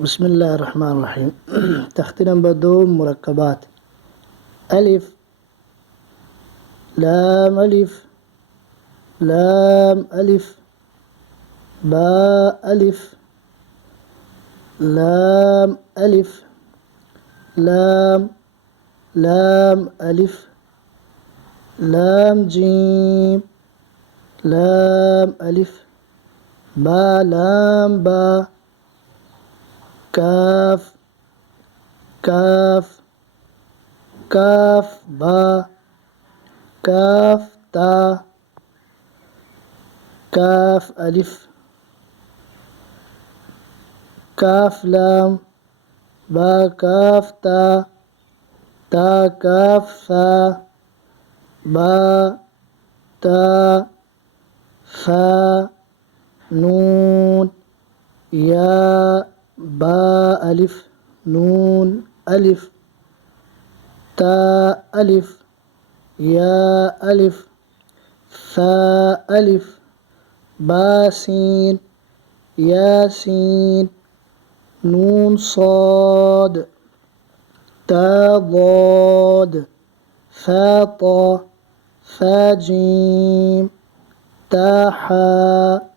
بسم الله الرحمن الرحيم. تختنا بدوم مركبات: ألف، لام ألف، لام ألف، باء ألف، لام ألف، لام ألف، لام جيم، لام ألف، با لام با، كاف كاف كاف با، كاف تا، كاف ألف، كاف لام، با كاف تا، تا كاف ثا، با تا ثا، نون يا با ألف، نون ألف، تا ألف، يا ألف، ثا ألف، با سين، ياسين، نون صاد، تا ضاد، ثا طا، ثا جيم، تا حا.